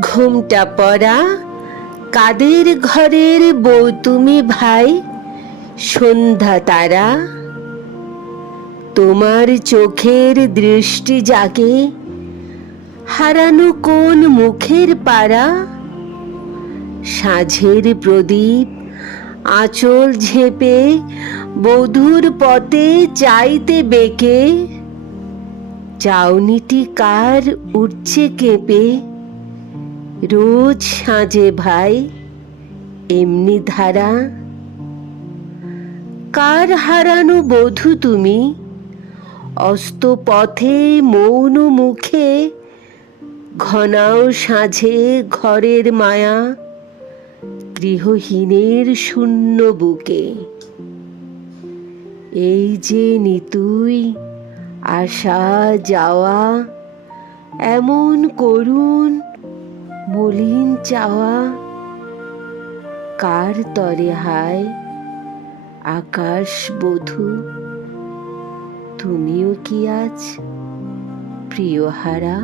ঘুমটা পড়া। কাদের ঘরের বউ তুমি ভাই? সন্ধ্যা তারা। তোমার চোখের দৃষ্টি জাগে। হারানো কোন মুখের পাড়া? সাঝের প্রদীপ আঁচল ঝেপে বধুর পথে চাইতে বেঁকে। চাউনিটি কার উঠছে কেঁপে? রোজ সাঁঝে ভাই, এমনি ধারা। কার হারানো বধূ তুমি? অস্ত পথে মৌন মুখে, ঘনাও সাঁঝে ঘরের মায়া, গৃহহীনের শূন্য বুকে। এই যে নিতুই আসা যাওয়া, এমন করুণ মলিন চাওয়া কার তরে হায় আকাশ বধু তুমিও কি আজ প্রিয় হারা